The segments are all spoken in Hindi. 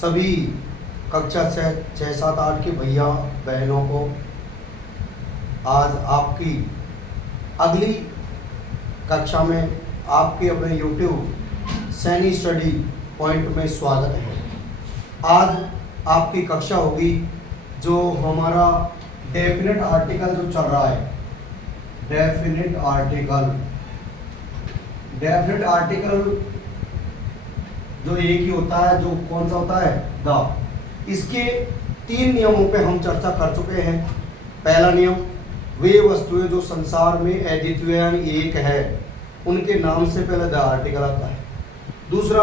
सभी कक्षा 6, 7, 8 के भैया बहनों को आज आपकी अगली कक्षा में आपके अपने YouTube सैनी स्टडी पॉइंट में स्वागत है। आज आपकी कक्षा होगी जो हमारा डेफिनेट आर्टिकल जो चल रहा है, डेफिनेट आर्टिकल जो एक ही होता है, जो कौन सा होता है, द। इसके 3 नियमों पे हम चर्चा कर चुके हैं। पहला नियम, वे वस्तुएं जो संसार में अद्वितीय यानी एक है उनके नाम से पहले द आर्टिकल आता है। दूसरा,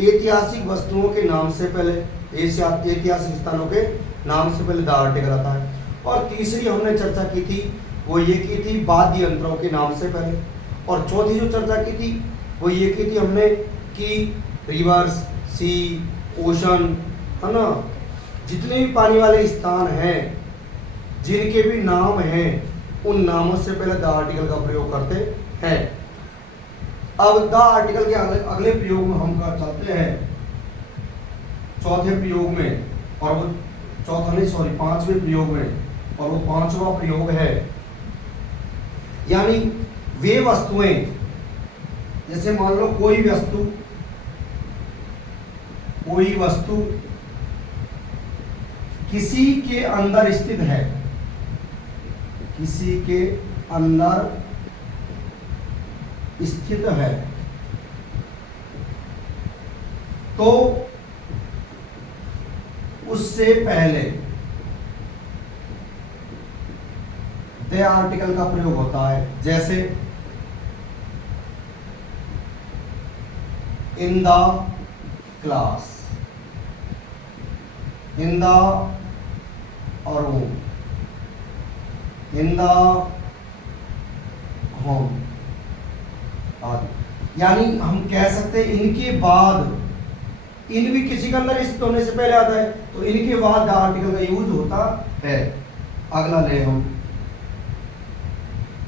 ऐतिहासिक वस्तुओं के नाम से पहले, ऐतिहासिक स्थानों के नाम से पहले द आर्टिकल आता है। और तीसरी हमने चर्चा की थी, वो ये की थी वाद्य यंत्रों के नाम से पहले। और चौथी जो चर्चा की थी वो ये की थी हमने कि रिवर्स, सी, ओशन, है ना, जितने भी पानी वाले स्थान हैं जिनके भी नाम हैं उन नामों से पहले द आर्टिकल का प्रयोग करते हैं। अब द आर्टिकल के अगले प्रयोग में हम चलते हैं चौथे प्रयोग में, और वो पांचवें प्रयोग में, और वो पांचवा प्रयोग है यानी वे वस्तुएं, जैसे मान लो कोई वस्तु किसी के अंदर स्थित है, किसी के अंदर स्थित है, तो उससे पहले द आर्टिकल का प्रयोग होता है। जैसे in the class, in the room, in the home आदि। यानी हम कह सकते हैं इनके बाद, इन भी किसी के अंदर स्थित होने से पहले आता है, तो इनके बाद द आर्टिकल का यूज होता है। अगला ले हम,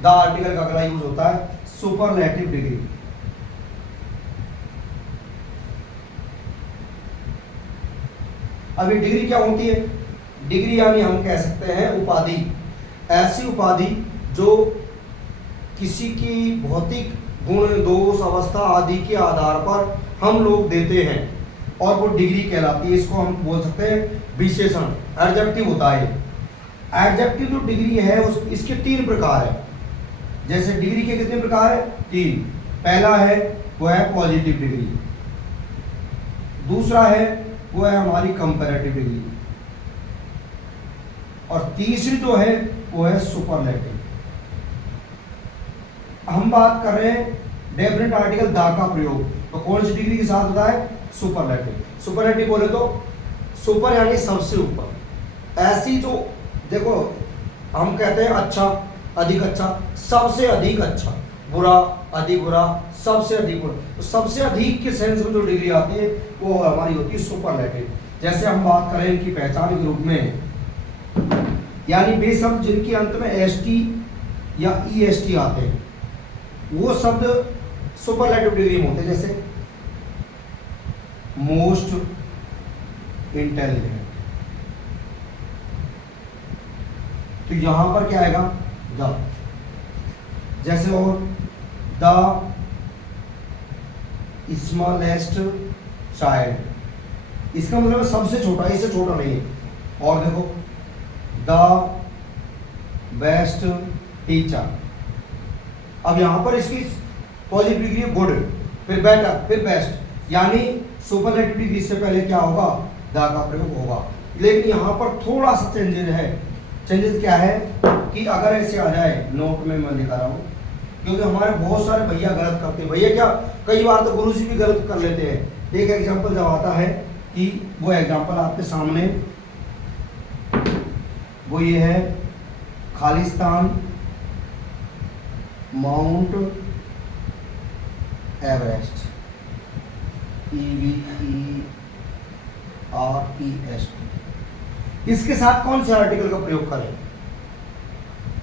द आर्टिकल का अगला यूज होता है सुपरलेटिव डिग्री। अभी डिग्री क्या होती है? डिग्री यानी हम कह सकते हैं उपाधि, ऐसी उपाधि जो किसी की भौतिक गुण, दोष, अवस्था आदि के आधार पर हम लोग देते हैं और वो डिग्री कहलाती है। इसको हम बोल सकते हैं विशेषण, एडजेक्टिव होता है। एडजेक्टिव जो डिग्री है इसके 3 प्रकार है। जैसे डिग्री के कितने प्रकार है? 3। पहला है वो है पॉजिटिव डिग्री, दूसरा है वो है हमारी कंपैरेटिव डिग्री, और तीसरी जो है वो है सुपरलेटिव। हम बात कर रहे हैं डेफिनेट आर्टिकल द का प्रयोग, तो कौन सी डिग्री के साथ होता है? सुपरलेटिव। सुपरलेटिव बोले तो सुपर यानी सबसे ऊपर। ऐसी जो, देखो हम कहते हैं अच्छा, अधिक अच्छा, सबसे अधिक अच्छा, बुरा, अधिक बुरा, सबसे अधिक बुरा, तो सबसे अधिक के सेंस में जो डिग्री आती है वो हमारी होती है सुपरलेटिव। जैसे हम बात करें इनकी पहचान के रूप में, यानी वे शब्द जिनके अंत में एसटी या ईएसटी आते हैं वो शब्द सुपरलेटिव डिग्री में होते हैं। जैसे मोस्ट इंटेलिजेंट, तो यहां पर क्या आएगा? द। जैसे और द स्मॉलेस्ट चाइल्ड, इसका मतलब सबसे छोटा, इससे छोटा नहीं है। और देखो द बेस्ट टीचर। अब यहां पर इसकी पॉजिटिव डिग्री है गुड, फिर बेटर, फिर बेस्ट, यानी सुपरलेटिव डिग्री से पहले क्या होगा? द का प्रयोग होगा। लेकिन यहां पर थोड़ा सा चेंजेस है। चेंजेस क्या है कि अगर ऐसे आ जाए, नोट में मैं लिखा रहा हूं, क्योंकि हमारे बहुत सारे भैया गलत करते हैं। भैया क्या, कई बार तो गुरु जी भी गलत कर लेते हैं। एक एग्जांपल जब आता है कि वो एग्जांपल आपके सामने, वो ये है खालिस्तान माउंट एवरेस्ट, EVEREST। इसके साथ कौन से आर्टिकल का प्रयोग करें?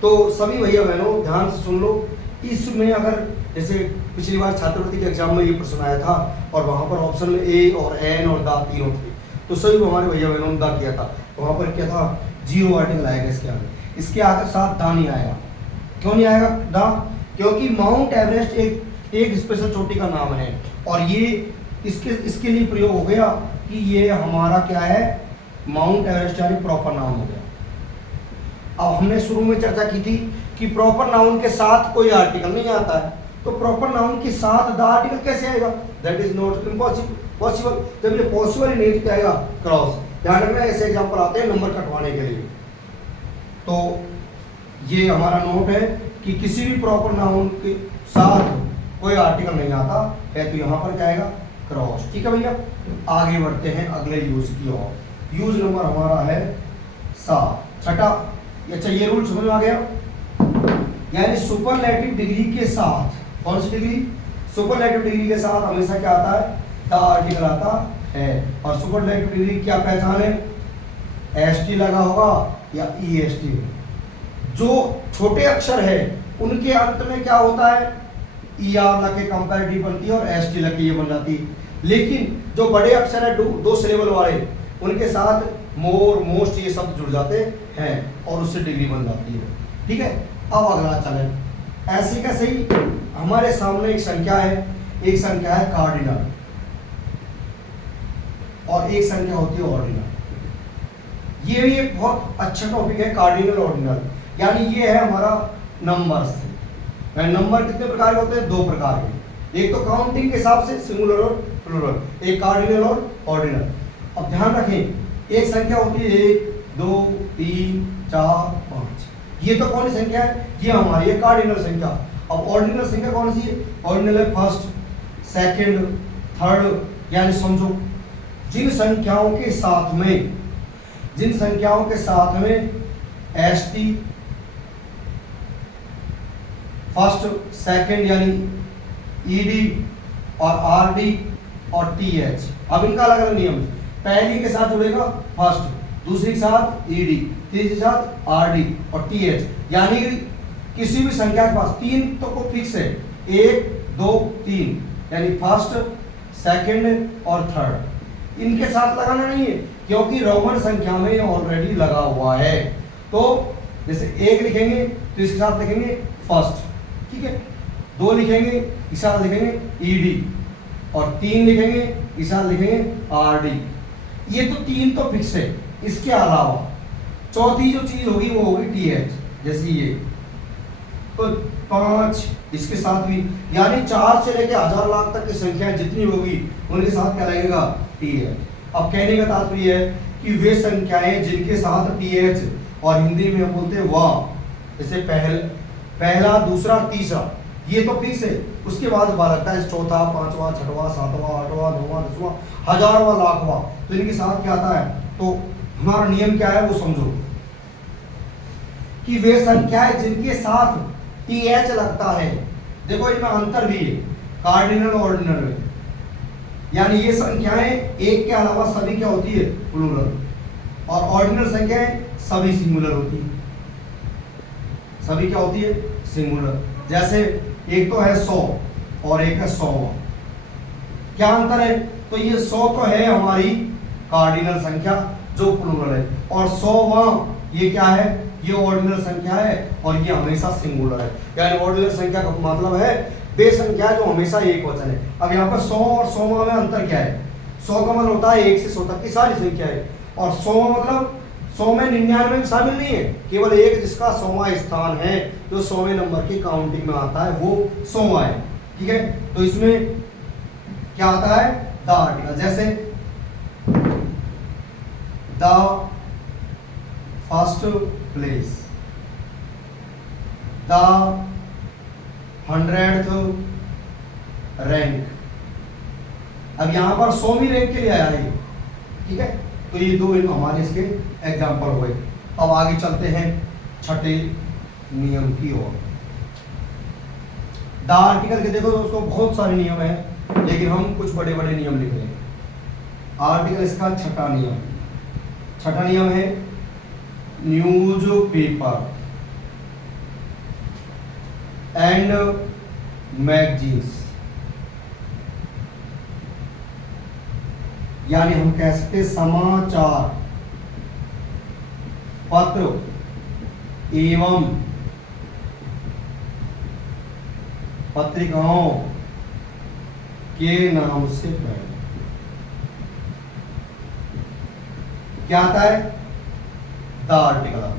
तो सभी भैया बहनों ध्यान से सुन लो। इसमें अगर जैसे पिछली बार छात्रवृत्ति के एग्जाम में ये प्रश्न आया था और वहाँ पर ऑप्शन में ए और एन और दा तीनों थे, तो सभी हमारे भैया बहनों ने दा किया था। वहाँ पर क्या था, जीरो आर्टिकल आएगा इसके आगे, इसके आगे साथ दा नहीं आएगा। क्यों नहीं आएगा दा? क्योंकि माउंट एवरेस्ट एक स्पेशल चोटी का नाम है और ये इसके लिए प्रयोग हो गया कि ये हमारा क्या है, माउंट एवरेस्ट यानी प्रॉपर नाउन हो गया। अब हमने शुरू में चर्चा की थी कि प्रॉपर नाउन के साथ कोई आर्टिकल नहीं आता है, तो प्रॉपर नाउन के साथ द आर्टिकल कैसे आएगा? That is not possible. जब ये पॉसिबल ही नहीं तो क्या आएगा? क्रॉस। ध्यान रखना, ऐसे एग्जाम्पल आते हैं नंबर कटवाने के लिए। तो ये हमारा नोट है कि किसी भी प्रॉपर नाउन के साथ कोई आर्टिकल नहीं आता है, तो यहाँ पर क्या आएगा? क्रॉस। ठीक है भैया, आगे बढ़ते हैं अगले यूज की ओर। यूज नंबर हमारा है 7, छठा। अच्छा, ये रूल समझ में आ गया? यानी सुपरलेटिव डिग्री के साथ, कौन सी डिग्री? सुपरलेटिव डिग्री के साथ हमेशा क्या आता है? द आर्टिकल आता है। और सुपरलेटिव डिग्री क्या पहचान है? एसटी लगा होगा या ईएसटी। जो छोटे अक्षर है उनके अंत में क्या होता है? ईआर लग के कंपैरेटिव बनती है और एसटी लग के ये बन जाती है। लेकिन जो बड़े अक्षर है दो सिलेबल वाले, उनके साथ मोर, मोस्ट ये शब्द जुड़ जाते हैं और उससे डिग्री बन जाती है। ठीक है, अब अगला चलें। ऐसे कैसे ही हमारे सामने एक संख्या है, एक संख्या है कार्डिनल और एक संख्या होती है ऑर्डिनल। ये भी एक बहुत अच्छा टॉपिक है, कार्डिनल ऑर्डिनल। यानी ये है हमारा नंबर्स। नंबर कितने प्रकार के होते हैं? 2 प्रकार के। एक तो काउंटिंग के हिसाब से सिंगुलर और प्लूरल, एक कार्डिनल और ऑर्डिनल। अब ध्यान रखें, एक संख्या होती है 1, 2, 3, 4, 5। ये तो कौन सी संख्या है? ये हमारी है कार्डिनल संख्या। अब ऑर्डिनल संख्या कौन सी है? ऑर्डिनल है फर्स्ट, सेकंड, थर्ड। यानी समझो जिन संख्याओं के साथ में एसटी, फर्स्ट, सेकंड यानी ईडी और आरडी और टीएच। अब इनका अलग अलग नियम। पहली के साथ जुड़ेगा फर्स्ट, दूसरी के साथ ईडी, तीसरी के साथ आरडी और टीएच। यानी किसी भी संख्या के पास 3 तो को फिक्स है, 1, 2, 3, यानी फर्स्ट, सेकंड और थर्ड। इनके साथ लगाना नहीं है क्योंकि रोमन संख्या में ऑलरेडी लगा हुआ है। तो जैसे 1 लिखेंगे तो इसके साथ लिखेंगे फर्स्ट, ठीक है। 2 लिखेंगे इसके साथ लिखेंगे ईडी और 3 लिखेंगे इसके साथ लिखेंगे आरडी। ये तो 3 तो फिक्स है। इसके अलावा चौथी जो चीज होगी वो होगी टीएच। जैसे ये तो 5 इसके साथ भी, यानी 4 से लेकर 1000 लाख तक की संख्या जितनी होगी उनके साथ क्या लगेगा? टीएच। अब कहने का तात्पर्य है कि वे संख्याएं जिनके साथ टीएच, और हिंदी में हम बोलते हैं वाह, जैसे पहला, दूसरा, तीसरा, ये तो फिक्स है। उसके बाद लगता है चौथा, 5वां, 6वां, 7वां, 8वां, 9वां, 10वां, 1000वां, लाखवां, तो इनके साथ क्या आता है? तो हमारा नियम क्या है वो समझो कि वे संख्याएं जिनके साथ टीएच लगता है, देखो इनमें अंतर भी है कार्डिनल और ऑर्डिनल में। यानी ये संख्याएं एक के अलावा सभी क्या होती है? प्लूरल। और ऑर्डिनल संख्याएं सभी सिंगुलर होती है। सभी क्या होती है? सिंगुलर। जैसे एक तो है 100 और एक है 100वां। क्या अंतर है? तो ये 100 तो है हमारी कार्डिनल संख्या जो प्लूरल है, और 100वां ये क्या है? ये ऑर्डिनल संख्या है और ये हमेशा सिंगुलर है। यानी ऑर्डिनल संख्या का मतलब है वे संख्या जो हमेशा एक वचन है। अब यहाँ पर 100 और 100वां में अंतर क्या है? 100 का मतलब होता है 1 से 100 तक की सारी संख्या है, और 100वां मतलब 100 में 99 शामिल नहीं है, केवल एक जिसका 100वां स्थान है, जो 100वें नंबर की काउंटिंग में आता है वो 100वां है। ठीक है, तो इसमें क्या आता है? The article. जैसे the first place, the 100th rank. अब यहां पर 100वीं रैंक के लिए आया है, ठीक है। तो ये दो हमारे इसके एग्जाम्पल हुए। अब आगे चलते हैं छठे नियम की ओर। द आर्टिकल के देखो दोस्तों बहुत सारे नियम हैं, लेकिन हम कुछ बड़े बड़े नियम लिख रहे हैं। आर्टिकल इसका छठा नियम। छठा नियम है न्यूज पेपर एंड मैगजीन्स। यानी हम कह सकते समाचार पत्र एवं पत्रिकाओं के नाम से पहले क्या आता है? द आर्टिकल आता है।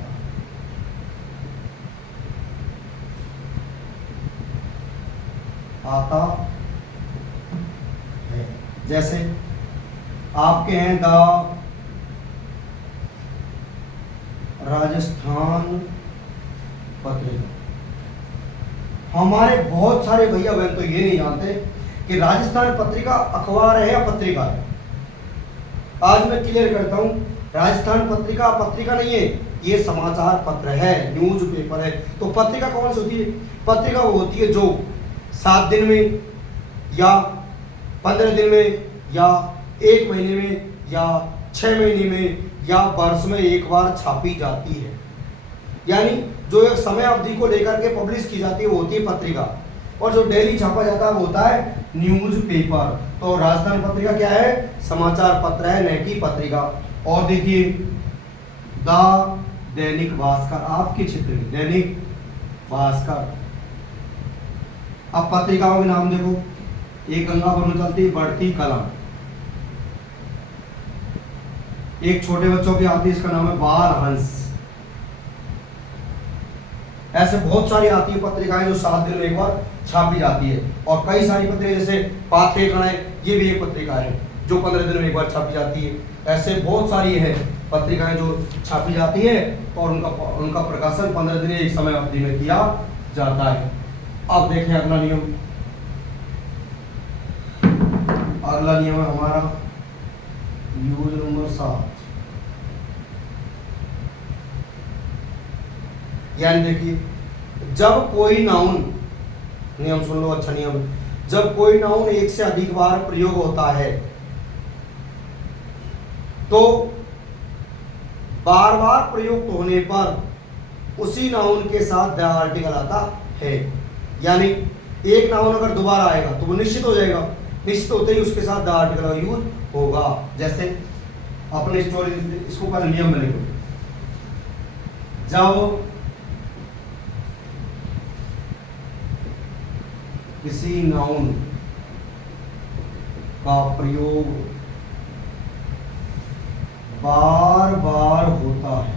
आता है। जैसे आपके हैं द राजस्थान पत्रिका। हमारे बहुत सारे भैया बहन तो ये नहीं जानते कि राजस्थान पत्रिका अखबार है या पत्रिका है। आज मैं क्लियर करता हूं, राजस्थान पत्रिका पत्रिका नहीं है, ये समाचार पत्र है, न्यूज पेपर है। तो पत्रिका कौन सी होती है? पत्रिका वो होती है जो 7 दिन में या 15 दिन में या 1 महीने में या 6 महीने में या वर्ष में एक बार छापी जाती है। यानी जो एक समय अवधि को लेकर के पब्लिश की जाती है वो होती है पत्रिका, और जो डेली छापा जाता है वो होता है न्यूज पेपर। तो राजस्थान पत्रिका क्या है? समाचार पत्र है, न कि पत्रिका। और देखिए द दैनिक भास्कर, आपके क्षेत्र में दैनिक भास्कर। अब पत्रिकाओं के नाम देखो, एक गंगापुर में चलती बढ़ती कलम, एक छोटे बच्चों की आती है, इसका नाम है बाल हंस। ऐसे बहुत सारी आती है पत्रिकाएं जो 7 दिन में एक बार छापी जाती है। और कई सारी पत्रिकाएं जैसे पाथे कण, ये भी एक पत्रिका है जो 15 दिन में एक बार छापी जाती है। ऐसे बहुत सारी है पत्रिकाएं जो छापी जाती है और उनका प्रकाशन 15 दिन एक समय अवधि में किया जाता है। अब देखें अगला नियम। अगला नियम है हमारा यूज नंबर 7। यानी देखिए, जब कोई नाउन, नियम सुन लो, अच्छा नियम, जब कोई नाउन एक से अधिक बार प्रयोग होता है तो बार बार प्रयुक्त होने पर उसी नाउन के साथ द आर्टिकल आता है। यानी एक नाउन अगर दोबारा आएगा तो वो निश्चित हो जाएगा, निश्चित होते ही उसके साथ द आर्टिकल का यूज होगा। जैसे अपने स्टोरी, इसको पहले नियम में लिखो। जब किसी नाउन का प्रयोग बार बार होता है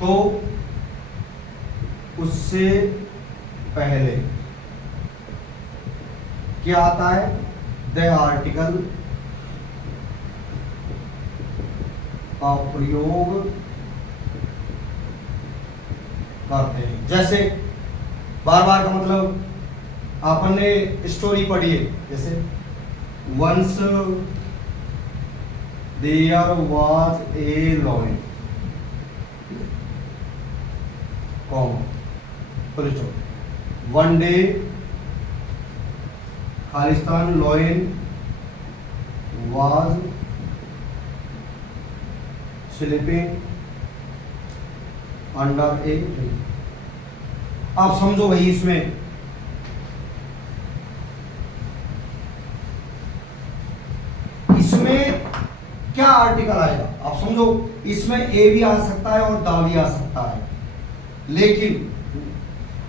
तो उससे पहले क्या आता है? द आर्टिकल का प्रयोग करते हैं। जैसे बार बार का मतलब, आपने स्टोरी पढ़ी है, जैसे once there was a lion, one day Khalistan lion was sleeping under a tree. आप समझो भाई, इसमें क्या आर्टिकल आएगा? आप समझो, इसमें ए भी आ सकता है और दा भी आ सकता है। लेकिन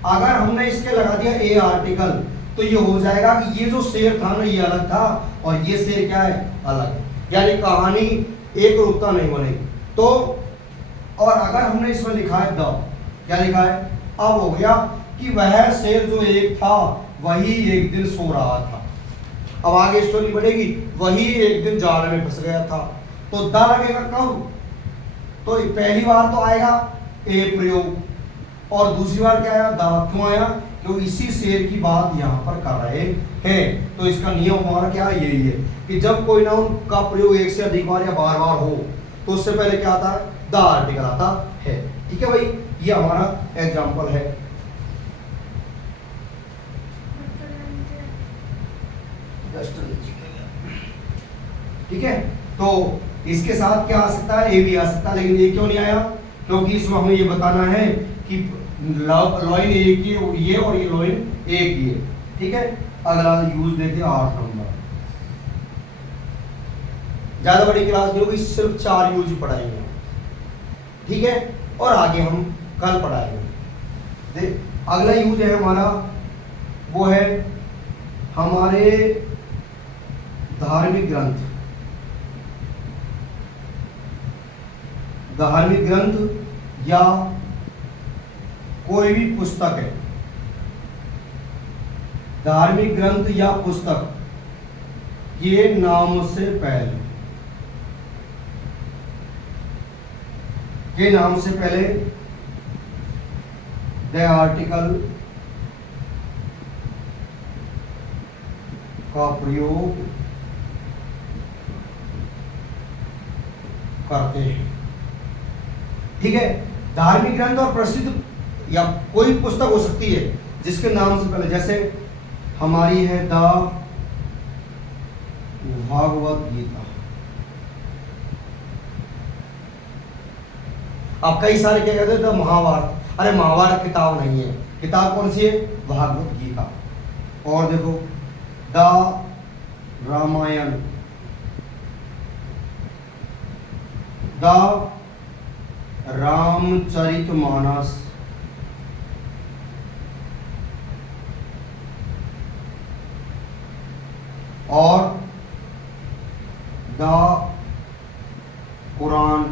अगर हमने इसके लगा दिया ए आर्टिकल तो ये हो जाएगा कि ये जो शेर था ना, ये अलग था और ये शेर क्या है? अलग है। यानी कहानी एक रूपता नहीं बनेगी। तो और अगर हमने इसमें लिखा है द, क्या लिखा है? अब हो गया कि वह शेर जो एक था वही एक दिन सो रहा था। अब आगे स्टोरी बढ़ेगी, वही एक दिन जाल में फंस गया था। तो द लगेगा कब? तो पहली बार तो आएगा ए प्रयोग, और दूसरी बार क्या आया? द। क्यों आया? क्योंकि इसी शेर की बात यहाँ पर कर रहे हैं। तो इसका नियम हमारा क्या है? यही है कि जब कोई नाउन का प्रयोग एक से अधिक बार या बार बार हो तो उससे पहले क्या आता है? द आर्टिकल आता है। ठीक है भाई, ये हमारा एग्जाम्पल है। ठीक है, तो इसके साथ क्या आ सकता है? ए भी आ सकता है। लेकिन ये क्यों नहीं आया? क्योंकि इसमें हमें ये बताना है कि लॉइन एक ही ये और ये लॉइन एक ही है। ठीक है, अगला यूज देते 8 नंबर। ज्यादा बड़ी क्लास नहीं होगी, सिर्फ 4 यूज ही पढ़ाएंगे, ठीक है, और आगे हम कल पढ़ाएंगे। अगला यूज है हमारा, वो है हमारे धार्मिक ग्रंथ। धार्मिक ग्रंथ या कोई भी पुस्तक है, धार्मिक ग्रंथ या पुस्तक के नाम से पहले, के नाम से पहले द आर्टिकल का प्रयोग करते हैं, ठीक है। धार्मिक ग्रंथ और प्रसिद्ध या कोई पुस्तक हो सकती है जिसके नाम से पहले, जैसे हमारी है द भागवत गीता। आप कई सारे क्या कहते हैं, महाभारत। अरे महाभारत किताब नहीं है, किताब कौन सी है, भागवत गीता। और देखो द रामायण, द रामचरितमानस, और द कुरान।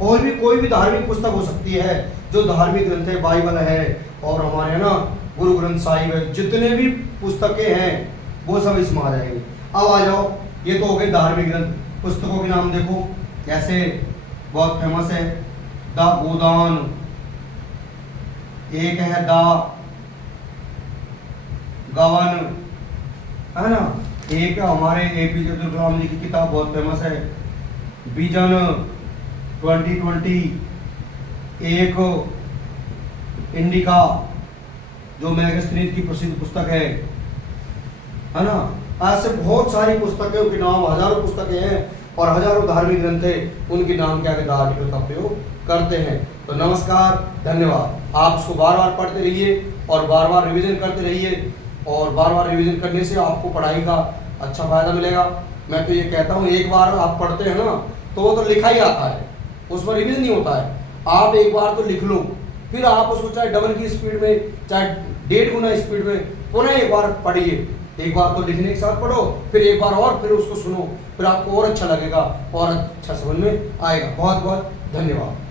और भी कोई भी धार्मिक पुस्तक हो सकती है जो धार्मिक ग्रंथ है, बाइबल है, और हमारे ना गुरु ग्रंथ साहिब है, जितने भी पुस्तकें हैं वो सब इसमें आ जाएंगे। अब आ जाओ, ये तो हो गए धार्मिक ग्रंथ। पुस्तकों के नाम देखो, जैसे बहुत फेमस है द गोदान, एक है द गवन, है ना, एक हमारे APJ अब्दुल कलाम जी की किताब बहुत फेमस है विजन 2020, एक इंडिका जो मैगज स्मिथ की प्रसिद्ध पुस्तक है ना। ऐसे बहुत सारी पुस्तकें के नाम, हजारों पुस्तकें हैं और हजारों धार्मिक ग्रंथ है, उनके नाम के आगे द आर्टिकल का प्रयोग करते हैं। तो नमस्कार, धन्यवाद। आप इसको बार बार पढ़ते रहिए और बार बार रिवीजन करते रहिए, और बार बार रिवीजन करने से आपको पढ़ाई का अच्छा फायदा मिलेगा। मैं तो ये कहता हूँ, एक बार आप पढ़ते हैं ना तो वो तो लिखा ही आता है, उसमें रिवीजन नहीं होता है। आप एक बार तो लिख लो, फिर आप उसको चाहे डबल की स्पीड में, चाहे 1.5 गुना स्पीड में पुनः एक बार पढ़िए। एक बार तो लिखने के साथ पढ़ो, फिर एक बार और फिर उसको सुनो, फिर आपको और अच्छा लगेगा और अच्छा समझ में आएगा। बहुत बहुत धन्यवाद।